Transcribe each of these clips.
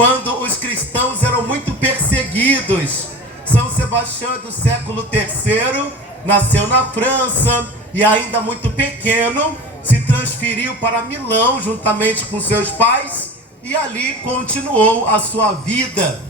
quando os cristãos eram muito perseguidos. São Sebastião é do século III, nasceu na França e ainda muito pequeno, se transferiu para Milão juntamente com seus pais e ali continuou a sua vida.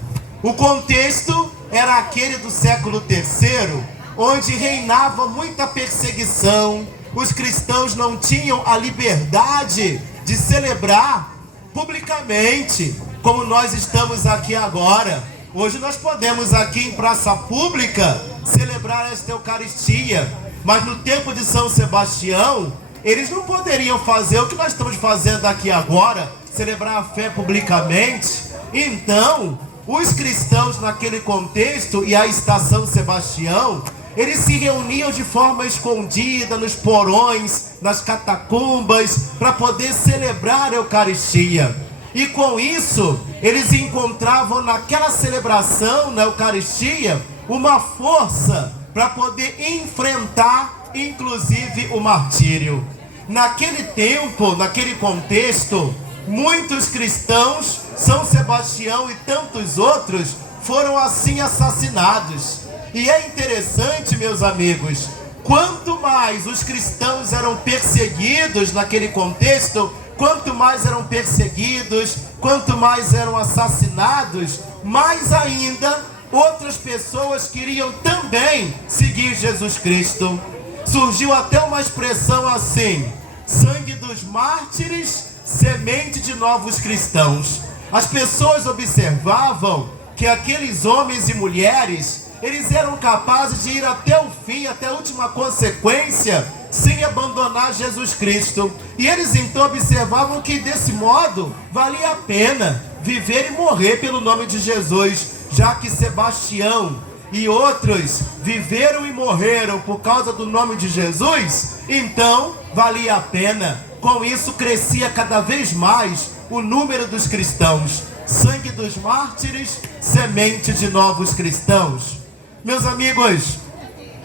O contexto era aquele do século III, onde reinava muita perseguição. Os cristãos não tinham a liberdade de celebrar publicamente, como nós estamos aqui agora. Hoje nós podemos aqui em praça pública celebrar esta Eucaristia, mas no tempo de São Sebastião, eles não poderiam fazer o que nós estamos fazendo aqui agora, celebrar a fé publicamente. Então, os cristãos naquele contexto e a estação Sebastião, eles se reuniam de forma escondida nos porões, nas catacumbas, para poder celebrar a Eucaristia. E com isso, eles encontravam naquela celebração, na Eucaristia, uma força para poder enfrentar, inclusive, o martírio. Naquele tempo, naquele contexto, muitos cristãos, São Sebastião e tantos outros, foram assim assassinados. E é interessante, meus amigos, quanto mais os cristãos eram perseguidos naquele contexto, quanto mais eram perseguidos, quanto mais eram assassinados, mais ainda outras pessoas queriam também seguir Jesus Cristo. Surgiu até uma expressão assim: sangue dos mártires, semente de novos cristãos. As pessoas observavam que aqueles homens e mulheres, eles eram capazes de ir até o fim, até a última consequência, sem abandonar Jesus Cristo. E eles então observavam que desse modo valia a pena viver e morrer pelo nome de Jesus, já que Sebastião e outros viveram e morreram por causa do nome de Jesus, então valia a pena. Com isso crescia cada vez mais o número dos cristãos. Sangue dos mártires, semente de novos cristãos. Meus amigos,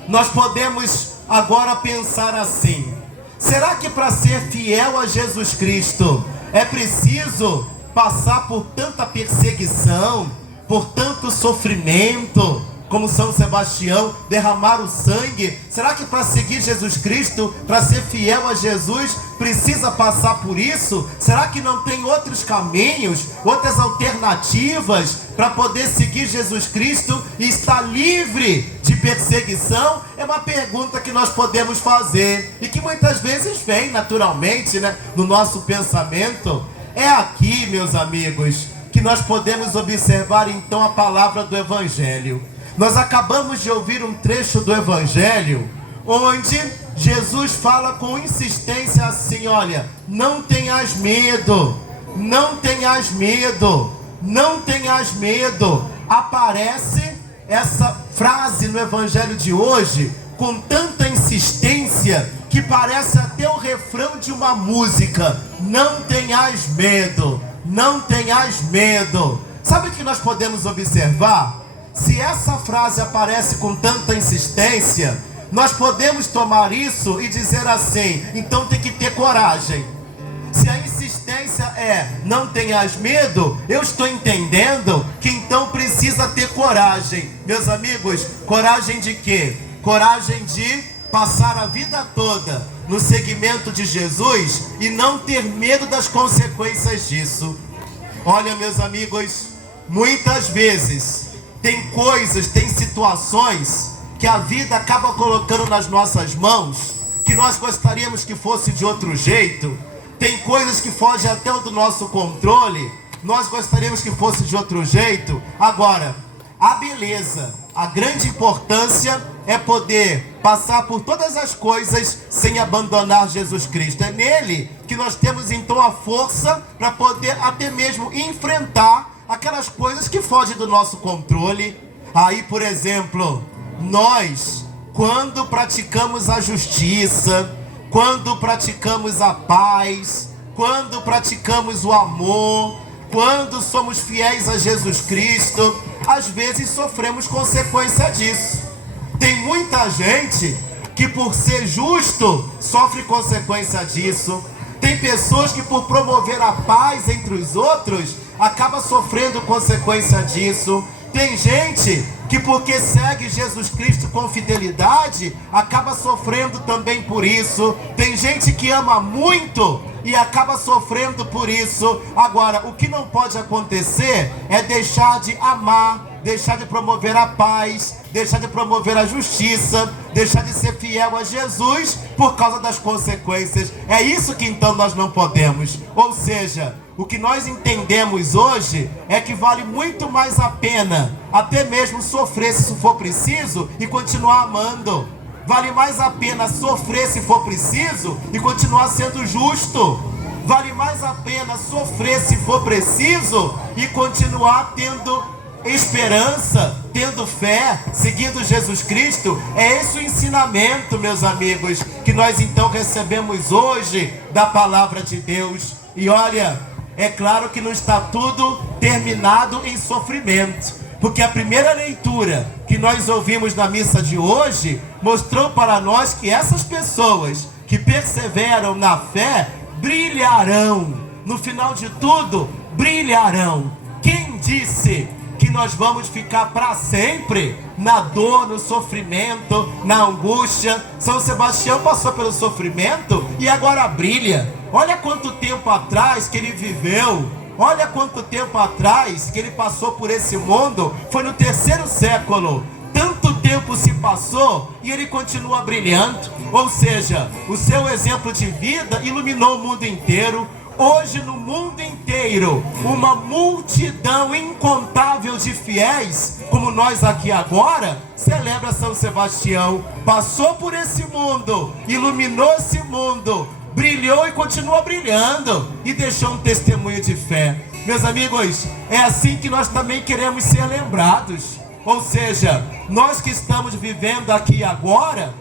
nós podemos agora pensar assim: será que para ser fiel a Jesus Cristo é preciso passar por tanta perseguição, por tanto sofrimento, como São Sebastião, derramar o sangue? Será que para seguir Jesus Cristo, para ser fiel a Jesus, precisa passar por isso? Será que não tem outros caminhos, outras alternativas para poder seguir Jesus Cristo e estar livre de perseguição? É uma pergunta que nós podemos fazer e que muitas vezes vem naturalmente, no nosso pensamento. É aqui, meus amigos, que nós podemos observar então a palavra do Evangelho. Nós acabamos de ouvir um trecho do Evangelho onde Jesus fala com insistência assim: olha, não tenhas medo, não tenhas medo, não tenhas medo. Aparece essa frase no Evangelho de hoje com tanta insistência que parece até o refrão de uma música: não tenhas medo, não tenhas medo. Sabe o que nós podemos observar? Se essa frase aparece com tanta insistência, nós podemos tomar isso e dizer assim: então tem que ter coragem. Se a insistência é não tenhas medo, eu estou entendendo que então precisa ter coragem. Meus amigos, coragem de quê? Coragem de passar a vida toda no seguimento de Jesus e não ter medo das consequências disso. Olha, meus amigos, muitas vezes tem coisas, tem situações que a vida acaba colocando nas nossas mãos, que nós gostaríamos que fosse de outro jeito. Tem coisas que fogem até do nosso controle, nós gostaríamos que fosse de outro jeito. Agora, a beleza, a grande importância é poder passar por todas as coisas sem abandonar Jesus Cristo. É nele que nós temos então a força para poder até mesmo enfrentar aquelas coisas que fogem do nosso controle. Aí, por exemplo, nós, quando praticamos a justiça, quando praticamos a paz, quando praticamos o amor, quando somos fiéis a Jesus Cristo, às vezes sofremos consequência disso. Tem muita gente que por ser justo sofre consequência disso. Tem pessoas que por promover a paz entre os outros acaba sofrendo consequência disso. Tem gente que, porque segue Jesus Cristo com fidelidade, acaba sofrendo também por isso. Tem gente que ama muito e acaba sofrendo por isso. Agora, o que não pode acontecer é deixar de amar, deixar de promover a paz, deixar de promover a justiça, deixar de ser fiel a Jesus por causa das consequências. É isso que então nós não podemos. Ou seja, o que nós entendemos hoje é que vale muito mais a pena até mesmo sofrer se isso for preciso e continuar amando. Vale mais a pena sofrer se for preciso e continuar sendo justo. Vale mais a pena sofrer se for preciso e continuar tendo esperança, tendo fé, seguindo Jesus Cristo. É esse o ensinamento, meus amigos, que nós então recebemos hoje da palavra de Deus. E olha, é claro que não está tudo terminado em sofrimento, porque a primeira leitura que nós ouvimos na missa de hoje mostrou para nós que essas pessoas que perseveram na fé brilharão. No final de tudo, brilharão. Quem disse que nós vamos ficar para sempre na dor, no sofrimento, na angústia? São Sebastião passou pelo sofrimento e agora brilha. Olha quanto tempo atrás que ele viveu. Olha quanto tempo atrás que ele passou por esse mundo. Foi no 3º século. Tanto tempo se passou e ele continua brilhando. Ou seja, o seu exemplo de vida iluminou o mundo inteiro. Hoje no mundo inteiro, uma multidão incontável de fiéis, como nós aqui agora, celebra São Sebastião. Passou por esse mundo, iluminou esse mundo, brilhou e continua brilhando, e deixou um testemunho de fé. Meus amigos, é assim que nós também queremos ser lembrados. Ou seja, nós que estamos vivendo aqui agora,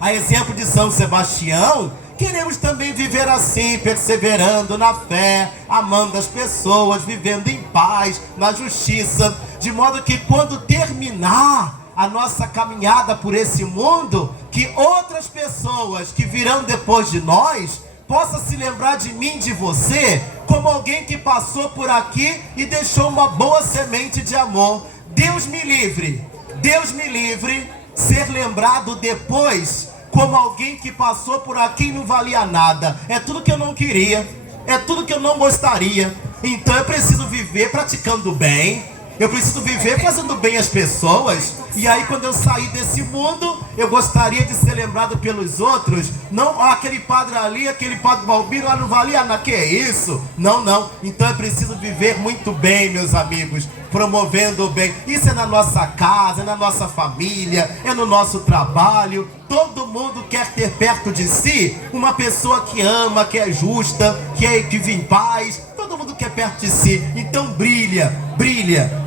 a exemplo de São Sebastião, queremos também viver assim, perseverando na fé, amando as pessoas, vivendo em paz, na justiça, de modo que quando terminar a nossa caminhada por esse mundo, que outras pessoas que virão depois de nós possam se lembrar de mim, de você, como alguém que passou por aqui e deixou uma boa semente de amor. Deus me livre ser lembrado depois como alguém que passou por aqui e não valia nada. É tudo que eu não queria, é tudo que eu não gostaria. Então eu preciso viver praticando bem, eu preciso viver fazendo bem às pessoas. E aí quando eu sair desse mundo, eu gostaria de ser lembrado pelos outros. Não, aquele padre ali, aquele padre Balbino, não valia nada, que é isso? Não, não. Então eu preciso viver muito bem, meus amigos, promovendo o bem. Isso é na nossa casa, é na nossa família, é no nosso trabalho. Todo mundo quer ter perto de si uma pessoa que ama, que é justa, que vive em paz. Todo mundo quer perto de si. Então brilha,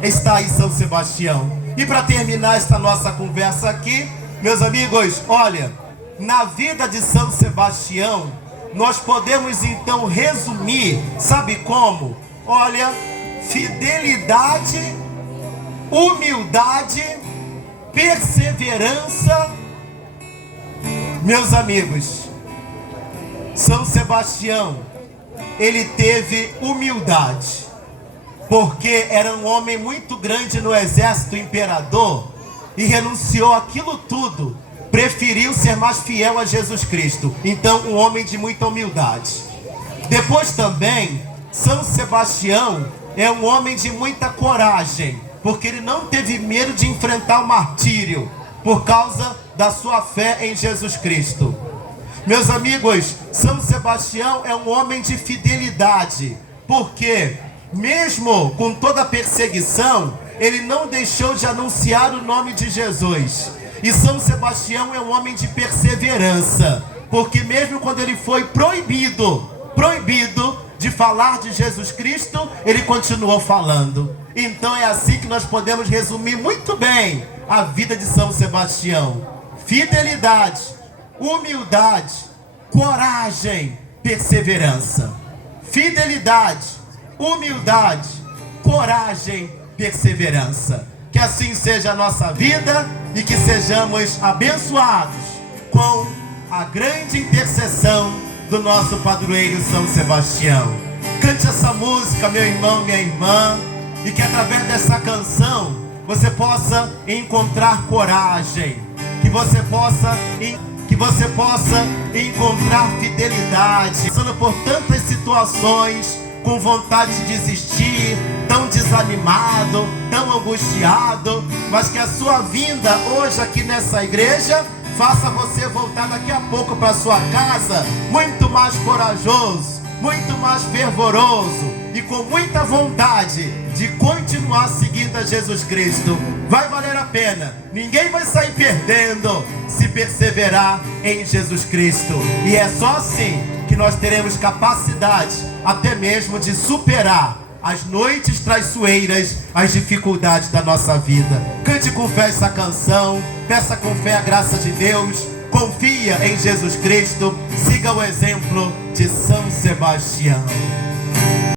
está aí São Sebastião. E para terminar esta nossa conversa aqui, meus amigos, olha, na vida de São Sebastião, nós podemos então resumir, sabe como? Olha, fidelidade, humildade, perseverança. Meus amigos, São Sebastião, ele teve humildade, porque era um homem muito grande no exército imperador e renunciou àquilo tudo, preferiu ser mais fiel a Jesus Cristo. Então, um homem de muita humildade. Depois também, São Sebastião é um homem de muita coragem, porque ele não teve medo de enfrentar o martírio por causa da sua fé em Jesus Cristo. Meus amigos, São Sebastião é um homem de fidelidade, porque mesmo com toda a perseguição, ele não deixou de anunciar o nome de Jesus. E São Sebastião é um homem de perseverança, porque mesmo quando ele foi proibido de falar de Jesus Cristo, ele continuou falando. Então é assim que nós podemos resumir muito bem a vida de São Sebastião: fidelidade, humildade, coragem, perseverança. Fidelidade, humildade, coragem, perseverança. Que assim seja a nossa vida e que sejamos abençoados com a grande intercessão do nosso padroeiro São Sebastião. Cante essa música, meu irmão, minha irmã, e que através dessa canção você possa encontrar coragem, que você possa encontrar fidelidade, passando por tantas situações, com vontade de desistir, tão desanimado, tão angustiado, mas que a sua vinda hoje aqui nessa igreja faça você voltar daqui a pouco para sua casa muito mais corajoso, muito mais fervoroso e com muita vontade de continuar seguindo a Jesus Cristo. Vai valer a pena, ninguém vai sair perdendo se perseverar em Jesus Cristo, e é só assim que nós teremos capacidade até mesmo de superar as noites traiçoeiras, as dificuldades da nossa vida. Cante com fé essa canção, peça com fé a graça de Deus, confia em Jesus Cristo, siga o exemplo de São Sebastião.